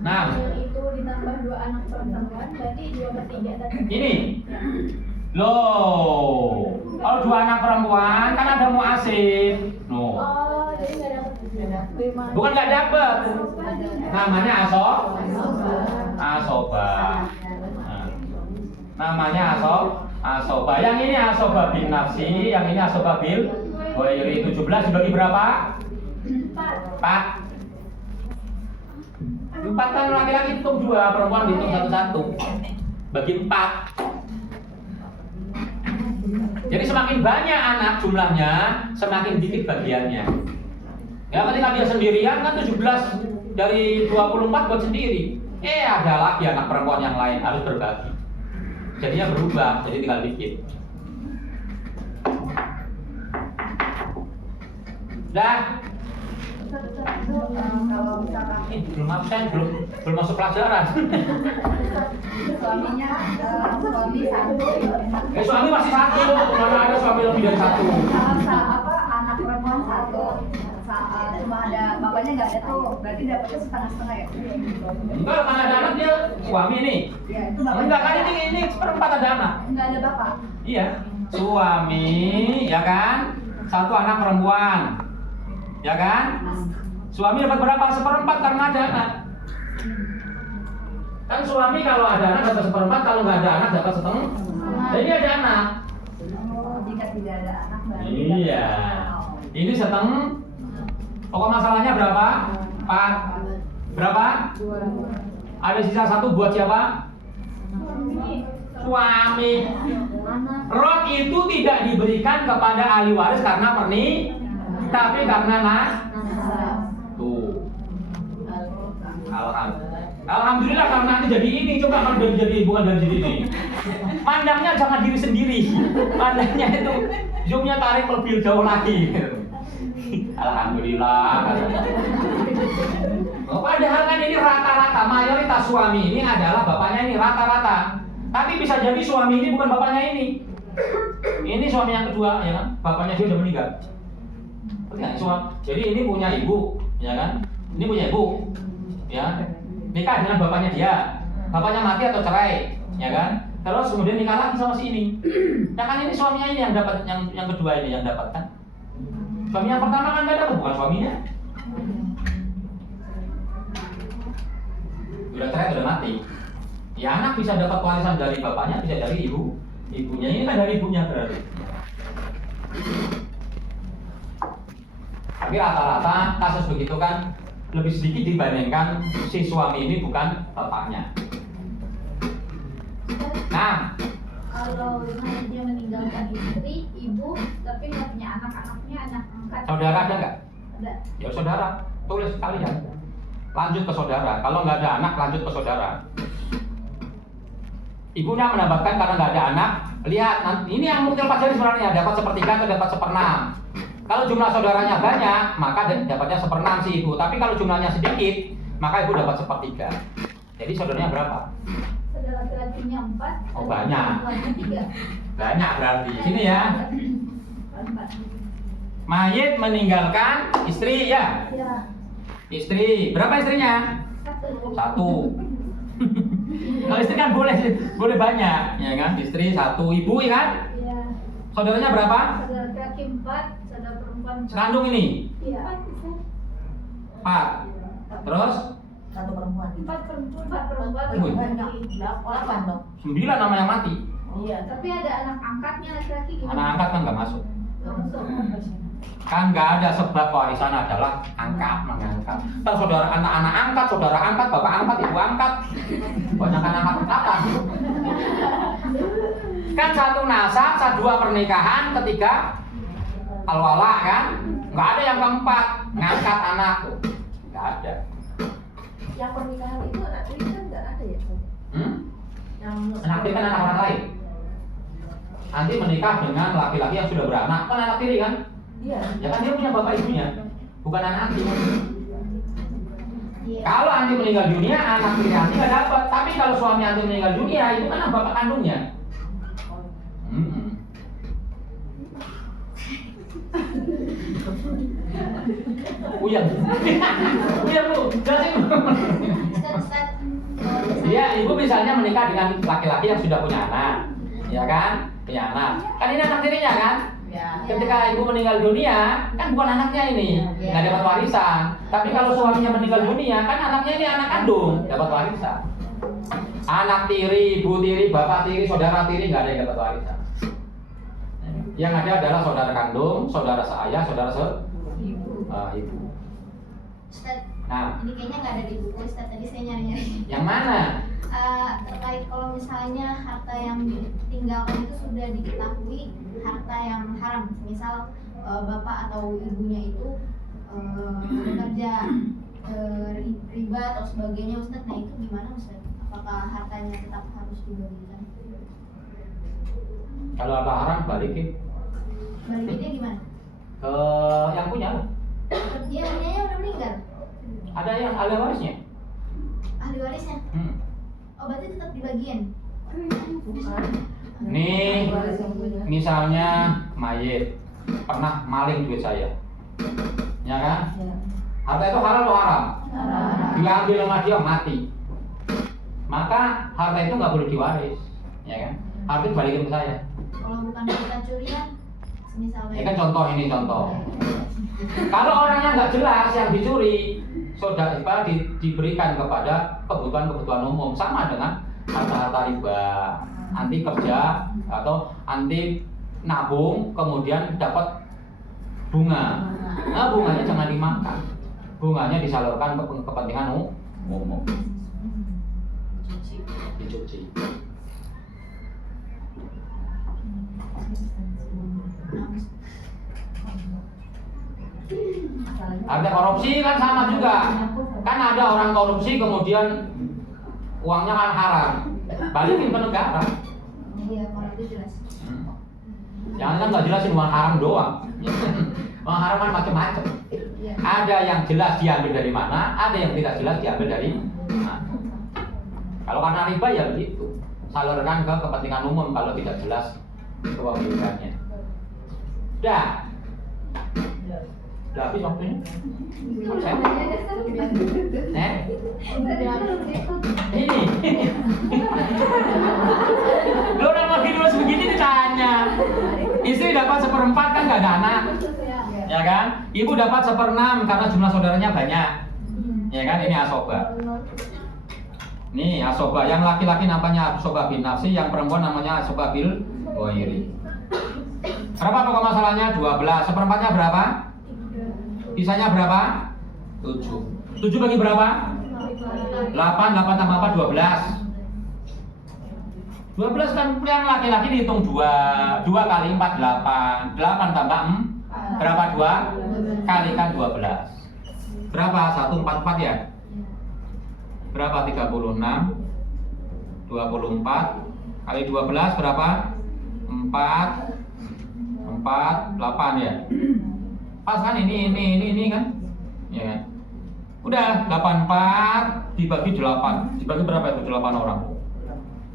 Nah, itu ditambah 2 anak perempuan berarti 2/3 tadi. ini loh, kalau 2 anak perempuan kan ada muasib. No. Oh, jadi nggak dapat. Bukan nggak dapet, namanya asoba. Nah, namanya asoba. Yang ini asoba bin nafsi, yang ini asoba bil ghairi. 17 dibagi berapa? 4. 4 kan laki-laki hitung 2, perempuan dihitung 1-1. Bagi 4. Jadi semakin banyak anak jumlahnya, semakin dikit bagiannya. Ya ketika dia sendirian kan 17 dari 24 buat sendiri. Ada lagi anak perempuan yang lain harus berbagi. Jadinya berubah, jadi tinggal dikit. Dah. Kalau misalkan Belum absen, belum masuk pelajaran. suaminya suami satu, Suami masih 1, mana ada suami lebih dari 1. anak perempuan satu, cuma ada bapaknya nggak ada tuh, berarti dapatnya setengah-setengah ya? Enggak, mana ada anak dia suami nih. Ya itu bapaknya. Enggak kan ini 1/4 ada anak. Nggak ada bapak. Iya, suami, ya kan? 1 anak perempuan, ya kan? Suami dapat berapa? 1/4 karena ada anak. Kan suami kalau ada anak dapat 1/4, kalau nggak ada anak dapat 1/2. Jadi ada anak. Oh, jika tidak ada anak berarti Iya. Ini 1/2. Pokok masalahnya berapa? 4. Berapa? 2. Ada sisa 1 buat siapa? Suami. Rok itu tidak diberikan kepada ahli waris karena tapi karena tuh. Alhamdulillah karena nanti jadi ini, coba kalau jadi bukan dari ini. Pandangnya jangan diri sendiri. Pandangnya itu zoomnya tarik lebih jauh lagi. Alhamdulillah. Padahal kan ini rata-rata mayoritas suami ini adalah bapaknya ini rata-rata. Tapi bisa jadi suami ini bukan bapaknya ini. Ini suami yang kedua, ya kan? Bapaknya dia udah meninggal. Jadi ini punya ibu, ya kan? Ini punya ibu, ya. Nikah dengan bapaknya dia. Bapaknya mati atau cerai, ya kan? Terus kemudian nikah lagi sama si ini. Ya kan ini suaminya ini yang dapat, yang kedua ini yang dapat kan? Suami yang pertama kan nggak dapat, bukan suaminya. Udah cerai, udah mati. Ya anak bisa dapat warisan dari bapaknya, bisa dari ibunya. Ini kan dari ibunya berarti. Tapi rata-rata kasus begitu kan lebih sedikit dibandingkan si suami ini bukan bapaknya. Nah, Kalau dia meninggalkan istri, ibu, tapi nggak punya anak-anaknya, anak angkat. saudara ada nggak? Ada. Ya saudara, tulis sekalian. Lanjut ke saudara. Kalau nggak ada anak, lanjut ke saudara. Ibunya menambahkan karena nggak ada anak. Lihat, nanti, ini yang mungkin pelajari sebenarnya dapat 1/3 atau dapat 1/6. Kalau jumlah saudaranya banyak, maka dapatnya 1/6 si ibu. Tapi kalau jumlahnya sedikit, maka ibu dapat 1/3. Jadi saudaranya berapa? Saudara laki-lakinya 4. Oh, banyak. Perempuannya 3. Banyak berarti. Sini ya. 4. Mayit meninggalkan istri ya. Ya. Istri. Berapa istrinya? 1. 1. Kalau istri kan boleh banyak, ya kan? Istri 1, ibu ya kan? Ya. Saudaranya berapa? Saudara laki-laki 4, saudara perempuan 4. Sekandung ini. Iya. 4. Terus 1 perempuan. 4 perempuan, 4 perempuan. Wih. laki-laki. 8 dong. 9 nama yang mati. Iya, tapi ada anak angkatnya laki-laki gimana? Anak angkat kan nggak masuk. Nggak masuk. Kan nggak ada sebab warisan adalah angkat mengangkat. Ntar saudara anak angkat, saudara angkat, bapak angkat, ibu angkat. Banyak angkat apa? Kan 1 nasab, 2 pernikahan, 3 al-wala kan? Nggak ada yang keempat ngangkat anak tuh. Nggak ada. Yang pernikahan itu anak tiri kan nggak ada ya? Yang Anak tiri kan anak orang lain. Nanti menikah dengan laki-laki yang sudah beranak, kan anak tiri kan? Iya. Ya kan dia punya bapak ibunya, bukan anak anti. Iya. Kalau anti meninggal dunia, anak tiri anti nggak dapat. Tapi kalau suami anti meninggal dunia, itu kan bapak kandungnya. Uyan, uyan bu, jelasin bu. Ustaz, Iya, ibu misalnya menikah dengan laki-laki yang sudah punya anak, ya kan? Punya anak. Kan ini anak tirinya kan? Ya. Ketika ibu meninggal dunia, kan bukan anaknya ini, nggak dapat warisan. Tapi kalau suaminya meninggal dunia, kan anaknya ini anak kandung, dapat warisan. Anak tiri, ibu tiri, bapak tiri, saudara tiri, nggak ada yang dapat warisan. Yang ada adalah saudara kandung, saudara seayah, saudara ibu. Ustaz, Nah, ini kayaknya nggak ada di buku Ustaz, tadi saya nyari-nyari. yang mana? Terkait kalau misalnya harta yang ditinggalkan itu sudah diketahui harta yang haram, misal bapak atau ibunya itu bekerja riba atau sebagainya, Ustaz. Nah itu gimana Ustaz? Apakah hartanya tetap harus dibagikan? Kalau harta haram balikin Balikinnya gimana? ke yang punya. Dia punyanya udah meninggal, Ada yang ahli warisnya. ahli warisnya. Oh berarti tetap dibagiin. Nih, misalnya mayit pernah maling duit saya, ya kan? Harta itu halal atau haram? Diambil sama dia mati, maka harta itu nggak boleh diwaris, ya kan? Harta itu balikin ke saya. Kalau bukan harta curian, misalnya. Ini kan contoh, ini contoh. Kalau orangnya nggak jelas yang dicuri, saudara diberikan kepada kebutuhan umum, sama dengan harta-harta riba, anti kerja atau anti nabung kemudian dapat bunga. Nah, bunganya jangan dimakan, bunganya disalurkan ke kepentingan umum, dicuci. Harta korupsi kan sama juga. Kan ada orang korupsi kemudian uangnya kan haram, balikin ke negara. Iya, kalau itu jelas. Jangan kan nggak jelasin uang haram doang. Uang haram kan macam-macam. Iya. Ada yang jelas diambil dari mana, ada yang tidak jelas diambil dari mana. Kalau karena riba ya begitu, salurkan ke kepentingan umum kalau tidak jelas kepemilikannya. Dah habis waktunya. Ini. Lo orang lagi dulu sebegini ditanya. Istri dapat 1/4 kan nggak ada anak, ya kan? Ibu dapat 1/6 karena jumlah saudaranya banyak, ya kan? Ini asoba. Nih asoba, yang laki-laki namanya asoba bin nafsi, yang perempuan namanya asoba bil ghairi. Berapa pokok masalahnya? 12. 1/4-nya berapa? Sisanya berapa? 7. 7 bagi berapa? 8. 8 tambah 4 12. 12 kan yang laki-laki dihitung 2. 2 kali 4 8. 8 tambah 4 berapa? 2 kalikan 12. Berapa? 144 ya? Berapa? 36. 24 kali 12 berapa? 4 8 ya. pas kan ini kan, ya kan? Udah 84 dibagi 8, dibagi berapa itu 8 orang?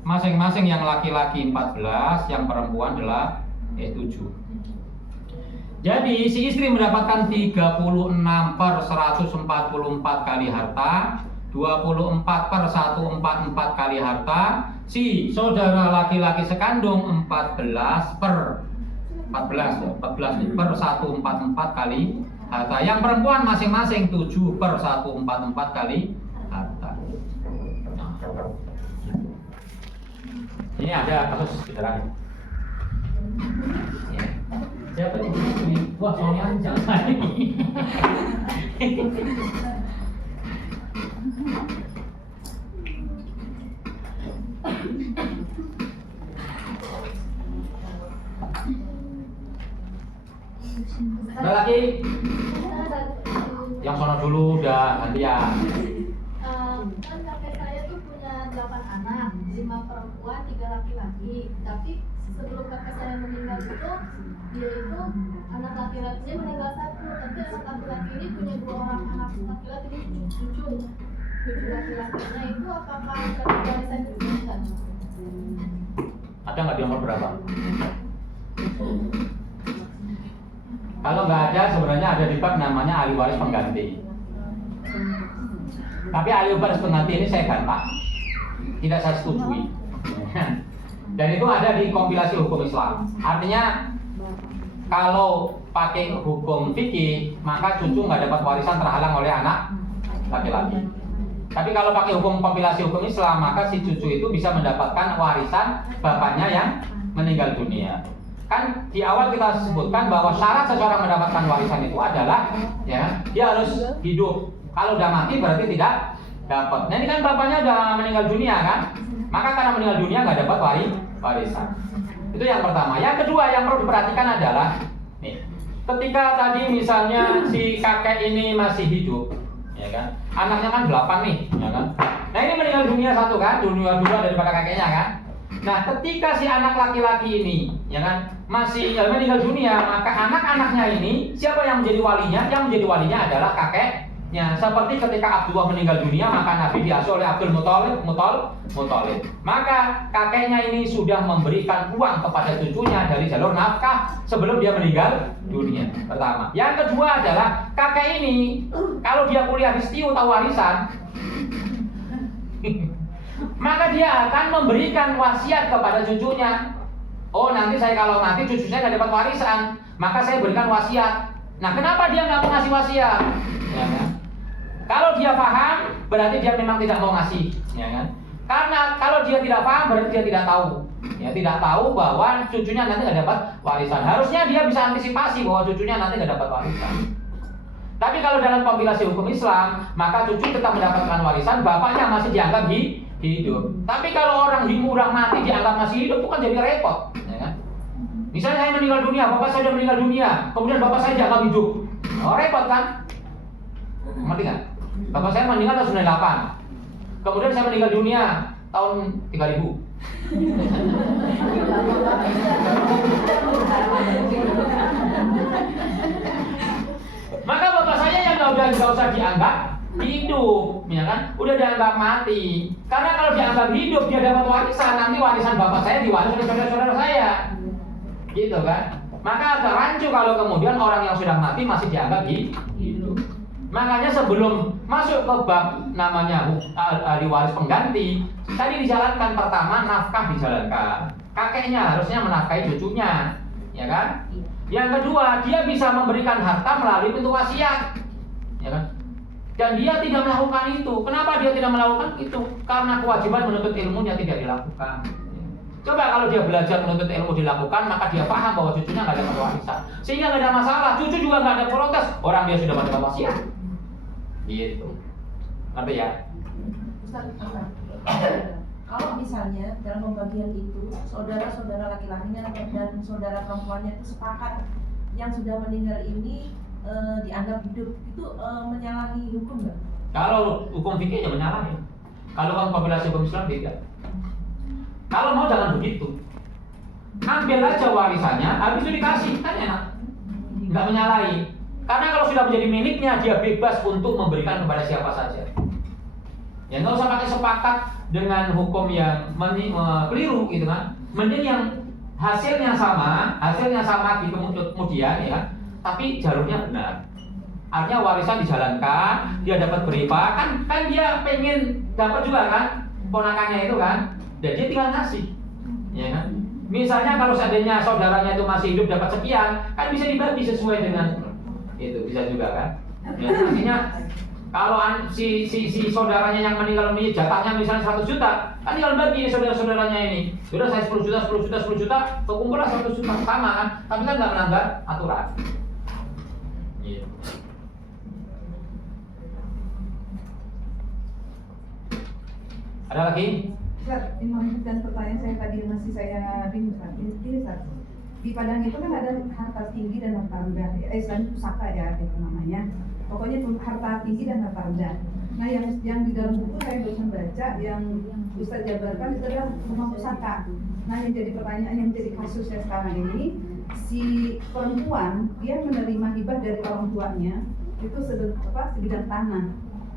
Masing-masing yang laki-laki 14, yang perempuan adalah 7. Jadi si istri mendapatkan 36/144 kali harta, 24/144 kali harta. Si saudara laki-laki sekandung 14/144 kali harta. Yang perempuan masing-masing 7/144 kali harta. Nah, ini ada kasus beneran. Ya. Siapa ini? Wah, soalnya jangan ini. Ada lagi? Yang sono dulu udah gantian. Kan kakek saya tuh punya 8 anak, 5 perempuan, 3 laki-laki. Tapi sebelum kakek saya meninggal itu, dia itu anak laki-lakinya meninggal 1. Tapi anak laki-laki ini punya 2 orang anak laki-laki, ini cucu laki-lakinya itu apakah dapat warisan juga? Ada nggak di nomor berapa? Kalau nggak ada, sebenarnya ada di bab namanya ahli waris pengganti. Tapi ahli waris pengganti ini saya bantah, tidak saya setujui. Dan itu ada di kompilasi hukum Islam. Artinya kalau pakai hukum fikih, maka cucu nggak dapat warisan terhalang oleh anak laki-laki. Tapi kalau pakai hukum kompilasi hukum Islam, maka si cucu itu bisa mendapatkan warisan bapaknya yang meninggal dunia. Kan di awal kita sebutkan bahwa syarat seseorang mendapatkan warisan itu adalah ya dia harus hidup. Kalau udah mati berarti tidak dapat. Nah ini kan bapaknya udah meninggal dunia kan, maka karena meninggal dunia nggak dapat warisan. Itu yang pertama. Yang kedua yang perlu diperhatikan adalah nih, ketika tadi misalnya si kakek ini masih hidup, ya kan, anaknya kan 8 nih, ya kan. Nah ini meninggal dunia 1 kan, dunia 2 daripada kakeknya kan. Nah ketika si anak laki-laki ini, ya kan, masih meninggal dunia, maka anak-anaknya ini siapa yang menjadi walinya? Yang menjadi walinya adalah kakeknya. Seperti ketika Abdullah meninggal dunia, maka Nabi diasuh oleh Abdul Muthalib. Maka kakeknya ini sudah memberikan uang kepada cucunya dari jalur nafkah sebelum dia meninggal dunia. Pertama. Yang kedua adalah kakek ini kalau dia kuliah di STIU atau warisan, maka dia akan memberikan wasiat kepada cucunya. Oh nanti saya kalau mati cucu saya nggak dapat warisan, maka saya berikan wasiat. Nah kenapa dia nggak mau ngasih wasiat? Ya kan? Kalau dia paham, berarti dia memang tidak mau ngasih, ya kan? Karena kalau dia tidak paham, berarti dia tidak tahu. Ya tidak tahu bahwa cucunya nanti nggak dapat warisan. Harusnya dia bisa antisipasi bahwa cucunya nanti nggak dapat warisan. Tapi kalau dalam kompilasi hukum Islam, maka cucu tetap mendapatkan warisan, bapaknya masih dianggap hidup. Tapi kalau orang mati dianggap masih hidup, itu kan jadi repot, ya kan? Misalnya saya meninggal dunia, bapak saya sudah meninggal dunia, kemudian bapak saya dianggap hidup, oh, repot kan? Ngerti nggak? Bapak saya meninggal tahun 98, kemudian saya meninggal dunia tahun 3000. Maka bapak saya yang udah nggak usah dianggap hidup, ya kan? Udah dianggap mati. Karena kalau dianggap hidup dia dapat warisan, nanti warisan bapak saya diwaris oleh saudara-saudara saya, gitu kan? Maka agak rancu kalau kemudian orang yang sudah mati masih dianggap hidup. Makanya sebelum masuk ke bab namanya ahli waris pengganti, tadi dijalankan pertama nafkah dijalankan. Kakeknya harusnya menafkahi cucunya, ya kan? Yang kedua dia bisa memberikan harta melalui pintu wasiat, ya kan? Dan dia tidak melakukan itu. Kenapa dia tidak melakukan itu? Karena kewajiban menuntut ilmunya tidak dilakukan. Coba kalau dia belajar menuntut ilmu dilakukan, maka dia paham bahwa cucunya nggak dapat warisan, sehingga nggak ada masalah. Cucu juga nggak ada protes. Orang dia sudah mendapat wasiat. Gitu. Ngerti ya? Ustaz, kalau misalnya dalam pembagian itu saudara-saudara laki-lakinya dan saudara perempuannya itu sepakat yang sudah meninggal ini dianggap hidup, itu menyalahi hukum nggak? Kalau hukum fikih ya menyalahi. Kalau kompilasi hukum Islam tidak. Kalau mau jangan begitu. Ambil aja warisannya, habis itu dikasih, kan enak. Nggak menyalahi. Karena kalau sudah menjadi miliknya, dia bebas untuk memberikan kepada siapa saja. Ya nggak usah pakai sepakat dengan hukum yang keliru gitu kan. Mending yang hasilnya sama di kemudian ya, tapi jalurnya benar. Artinya warisan dijalankan, dia dapat berlimpah, kan dia pengen dapat juga kan ponakannya itu kan, dan dia tinggal ngasih, ya kan. Misalnya kalau seandainya saudaranya itu masih hidup dapat sekian, kan bisa dibagi sesuai dengan itu, bisa juga kan. Ya, artinya kalau si saudaranya yang meninggal ini jatahnya misalnya 100 juta, kan tinggal bagi saudara-saudaranya ini. Sudah saya 10 juta, kumpullah 100 juta sama kan, tapi kan nggak melanggar aturan. Gitu. Ada lagi? Ustaz, ini melanjutkan pertanyaan saya tadi yang masih saya bingung Ustaz. Ini Ustaz, di Padang itu kan ada harta tinggi dan harta rendah. Istilahnya pusaka ya, itu namanya. Pokoknya harta tinggi dan harta rendah. Nah, yang di dalam buku saya barusan baca yang Ustaz jabarkan itu adalah rumah pusaka. Nah, yang jadi pertanyaan, yang jadi kasusnya sekarang ini, si perempuan dia menerima hibah dari orang tuanya itu sebidang tanah.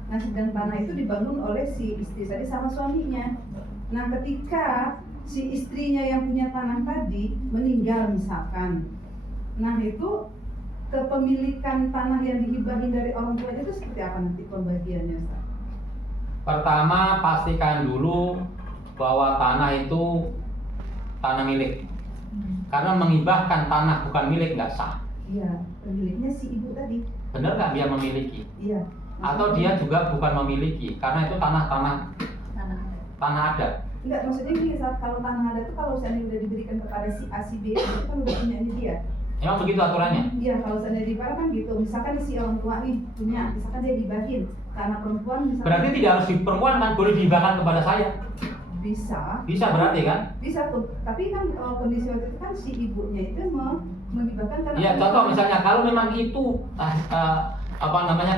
Nah, sebidang tanah itu dibangun oleh si istri tadi sama suaminya. Nah, ketika si istrinya yang punya tanah tadi meninggal misalkan, nah itu kepemilikan tanah yang dihibahin dari orang tua itu seperti apa nanti pembagiannya, Ustaz? Pertama, pastikan dulu bahwa tanah itu tanah milik. Karena menghibahkan tanah bukan milik nggak sah. Iya, pemiliknya si ibu tadi. Benar nggak dia memiliki? Iya. Atau dia juga bukan memiliki, karena itu tanah adat. Enggak, maksudnya gini, saat kalau tanah adat itu kalau seandainya udah diberikan kepada si A, si B, itu kan udah punya dia. Emang begitu aturannya? Iya, kalau seandainya di Padang kan gitu. Misalkan si orang tua nih punya, misalkan dia dibahin karena perempuan misalkan. Berarti tidak harus di perempuan kan, boleh dihibahkan kepada saya. Bisa. Bisa berarti kan? Bisa tuh. Tapi kan kondisi waktu itu kan si ibunya itu menghibahkan karena. Iya, contoh misalnya kalau memang itu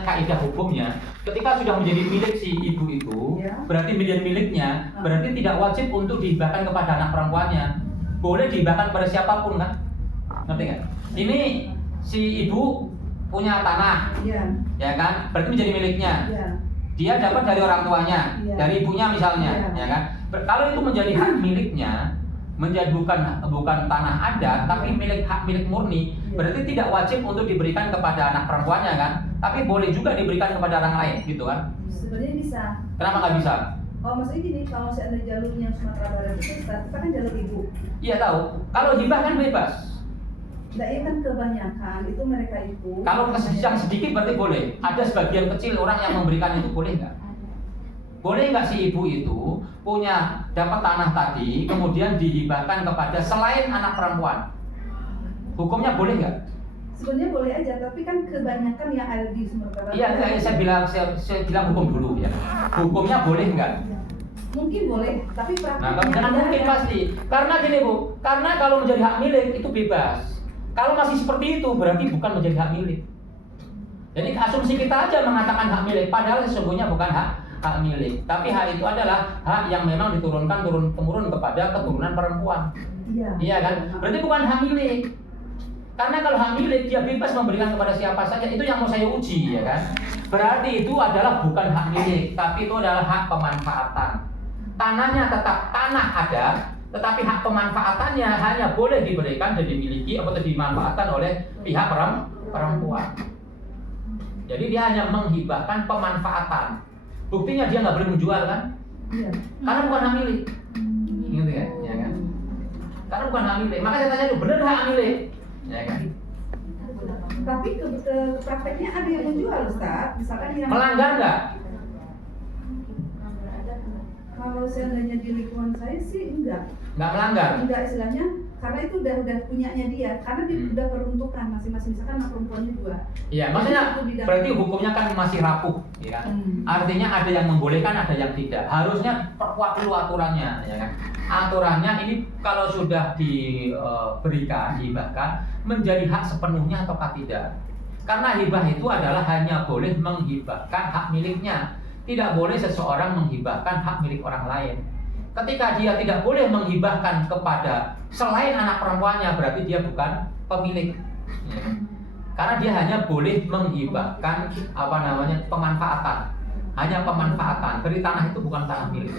kaidah hukumnya, ketika sudah menjadi milik si ibu itu, Ya. berarti menjadi miliknya, berarti tidak wajib untuk dihibahkan kepada anak perempuannya. Boleh dihibahkan kepada siapapun kan? Ngerti nggak? Ini si ibu punya tanah, Iya. ya kan? Berarti menjadi miliknya. Iya. Dia dapat dari orang tuanya, Iya. dari ibunya misalnya, Iya. ya kan? Kalau itu menjadi hak miliknya, menjadi bukan tanah adat, tapi hak milik murni, Iya. berarti tidak wajib untuk diberikan kepada anak perempuannya kan? Tapi boleh juga diberikan kepada orang lain, gitu kan? Sebenarnya bisa. Kenapa nggak bisa? Oh, maksudnya gini, kalau seandainya jalurnya Sumatera Barat itu kita kan jalur ibu. Iya tahu. Kalau hibah kan bebas. Nah, ini kan kebanyakan itu mereka itu. Kalau yang sedikit berarti boleh. Ada sebagian kecil orang yang memberikan itu, boleh nggak? Boleh nggak si ibu itu punya dapat tanah tadi, kemudian dihibahkan kepada selain anak perempuan? Hukumnya boleh nggak? Sebenarnya boleh aja, tapi kan kebanyakan yang ada di Sumatera Barat. Iya, saya bilang hukum dulu ya. Hukumnya boleh nggak? Mungkin boleh, tapi Nah, praktiknya jangan tidak mungkin ada. pasti. Karena gini Bu, karena kalau menjadi hak milik itu bebas. Kalau masih seperti itu berarti bukan menjadi hak milik. Jadi asumsi kita aja mengatakan hak milik, padahal sesungguhnya bukan hak milik. Tapi hak itu adalah hak yang memang diturunkan turun-temurun kepada keturunan perempuan. Iya. Iya kan? Berarti bukan hak milik. Karena kalau hak milik dia bebas memberikan kepada siapa saja, itu yang mau saya uji ya kan. Berarti itu adalah bukan hak milik, tapi itu adalah hak pemanfaatan. Tanahnya tetap tanah adat, tetapi hak pemanfaatannya hanya boleh diberikan dan dimiliki atau dimanfaatkan oleh pihak perempuan. Jadi dia hanya menghibahkan pemanfaatan. Buktinya dia nggak boleh menjual kan? Iya. Karena bukan hak milik. Gitu kan? Ya kan? Karena bukan hak milik. Maka saya tanya dulu, benar hak milik? Ya kan? Tapi ke prakteknya ada yang menjual, Ustaz. Misalkan yang Melanggar nggak? kalau seandainya di lingkungan saya sih enggak. Nggak melanggar. Enggak istilahnya karena itu udah punyanya dia. Karena dia udah peruntukan masing-masing, misalkan anak perempuannya 2. Iya, maksudnya berarti hukumnya kan masih rapuh, ya kan? Artinya ada yang membolehkan, ada yang tidak. Harusnya perkuat dulu aturannya, ya kan? Aturannya ini kalau sudah diberikan, dihibahkan, menjadi hak sepenuhnya ataukah tidak? Karena hibah itu adalah hanya boleh menghibahkan hak miliknya. Tidak boleh seseorang menghibahkan hak milik orang lain. Ketika dia tidak boleh menghibahkan kepada selain anak perempuannya, berarti dia bukan pemilik. Ya. Karena dia hanya boleh menghibahkan pemanfaatan, hanya pemanfaatan. Dari tanah itu bukan tanah milik.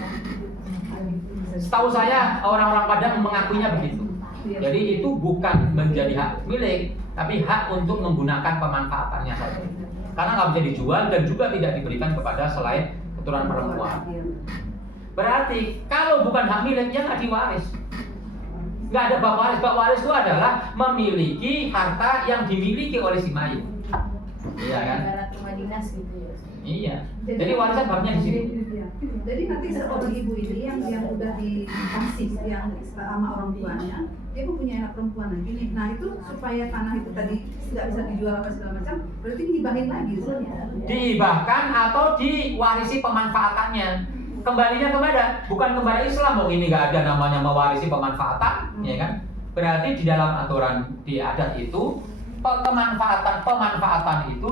Setahu saya orang-orang Padang mengakuinya begitu. Jadi itu bukan menjadi hak milik, tapi hak untuk menggunakan pemanfaatannya saja. Karena nggak bisa dijual dan juga tidak diberikan kepada selain keturunan perempuan. Berarti kalau bukan hak milik, ya nggak diwaris. Nggak ada bab waris. Bab waris itu adalah memiliki harta yang dimiliki oleh si mayit. Iya kan? Ibarat rumah dinas gitu ya. Iya. Jadi warisan babnya di sini. Jadi nanti seorang ibu ini yang udah dikasih yang sama orang tuanya, dia pun punya anak perempuan lagi nih. Nah itu supaya tanah itu tadi nggak bisa dijual apa segala macam, berarti dihibahin lagi sebenarnya. Dihibahkan atau diwarisi pemanfaatannya. Kembalinya kepada bukan kepada Islam. Oh ini nggak ada namanya mewarisi pemanfaatan, ya kan? Berarti di dalam aturan di adat itu pemanfaatan itu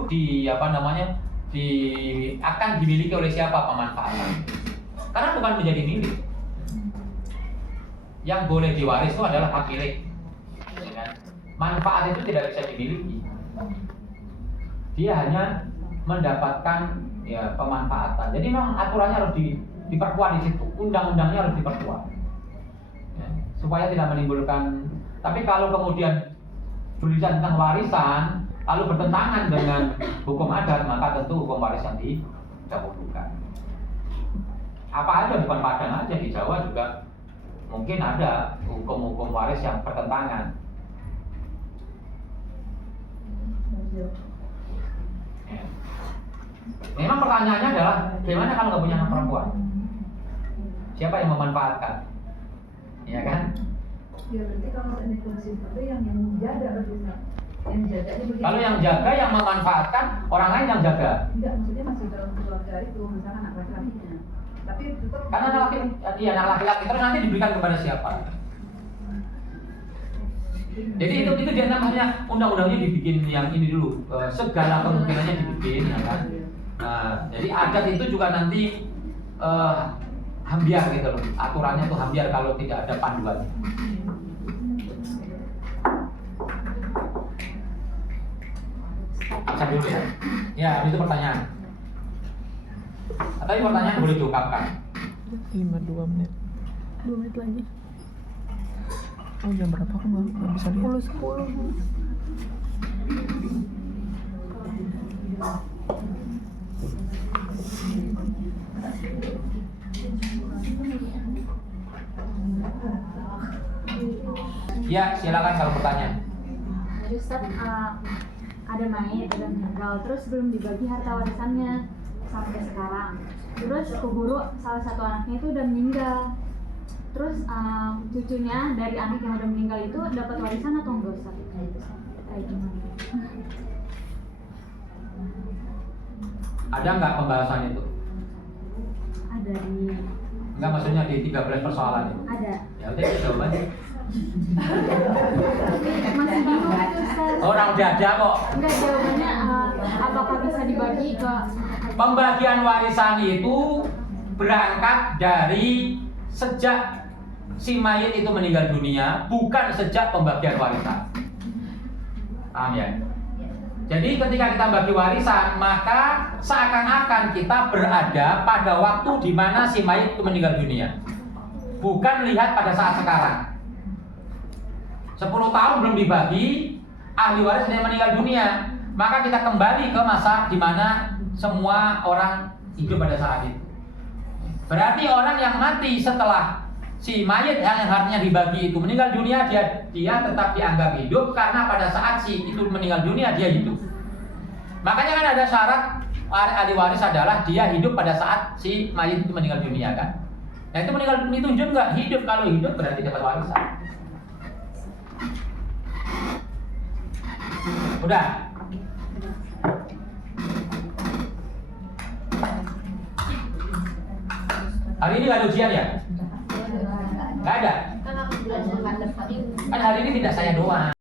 akan dimiliki oleh siapa pemanfaatan? Karena bukan menjadi milik. Yang boleh diwaris itu adalah hak milik. Ya kan? Manfaat itu tidak bisa dimiliki. Dia hanya mendapatkan ya pemanfaatan. Jadi memang aturannya harus diperkuat di situ. Undang-undangnya harus diperkuat. Ya, supaya tidak menimbulkan. Tapi kalau kemudian berbicara tentang warisan lalu bertentangan dengan hukum adat, maka tentu hukum warisan didahulukan. Apa aja bukan Padang aja, di Jawa juga mungkin ada hukum-hukum waris yang bertentangan. Ya. Memang pertanyaannya adalah gimana kalau nggak punya anak perempuan? Siapa yang memanfaatkan? Ya kan? Ya berarti kalau ini kondisi seperti yang jaga berarti yang jaganya begini. Kalau yang jaga, yang memanfaatkan, orang lain yang jaga. Enggak, maksudnya masih dalam keluarga itu, misalkan anak laki-lakinya. Tapi tetap Karena anak laki-laki terus nanti diberikan kepada siapa? Jadi itu dia namanya undang-undangnya dibikin yang ini dulu, segala kemungkinannya dibikin, ya kan? Nah, jadi adat itu juga nanti hambiar gitu loh, aturannya tuh hambiar kalau tidak ada panduan. Absen dulu ya. Ya, itu pertanyaan. Tapi pertanyaan boleh diungkapkan. 2 menit. 2 menit lagi. Oh jam berapa aku nggak bisa lihat. 10. Ya, silakan kalau pertanyaan. Jadi Ustaz, ada mayat udah meninggal, terus belum dibagi harta warisannya sampai sekarang. Terus keburu salah satu anaknya itu udah meninggal. Terus cucunya dari anak yang udah meninggal itu dapat warisan atau enggak Ustaz? Kayak gimana? Ada nggak pembahasan itu? Ada di. Enggak, maksudnya di 13 persoalan itu. Ada. Ya udah coba aja. Masih bingung itu Ustaz. Orang udah ada kok. Enggak, jawabannya apakah bisa dibagi ke. Pembagian warisan itu berangkat dari sejak si mayit itu meninggal dunia, bukan sejak pembagian warisan. Paham ya? Jadi ketika kita bagi warisan, maka seakan-akan kita berada pada waktu di mana si mayit itu meninggal dunia. Bukan lihat pada saat sekarang. 10 tahun belum dibagi, ahli waris yang meninggal dunia, maka kita kembali ke masa di mana semua orang hidup pada saat itu. Berarti orang yang mati setelah si mayit yang hartanya dibagi itu meninggal dunia, dia tetap dianggap hidup karena pada saat si itu meninggal dunia dia hidup. Makanya kan ada syarat ahli waris adalah dia hidup pada saat si mayit itu meninggal dunia kan. Nah itu meninggal itu hidup nggak? Hidup. Kalau hidup berarti dapat warisan. Udah. Hari ini nggak ada ujian ya? Nggak ada. Kan aku bilang depan. Kan hari ini tidak saya doang.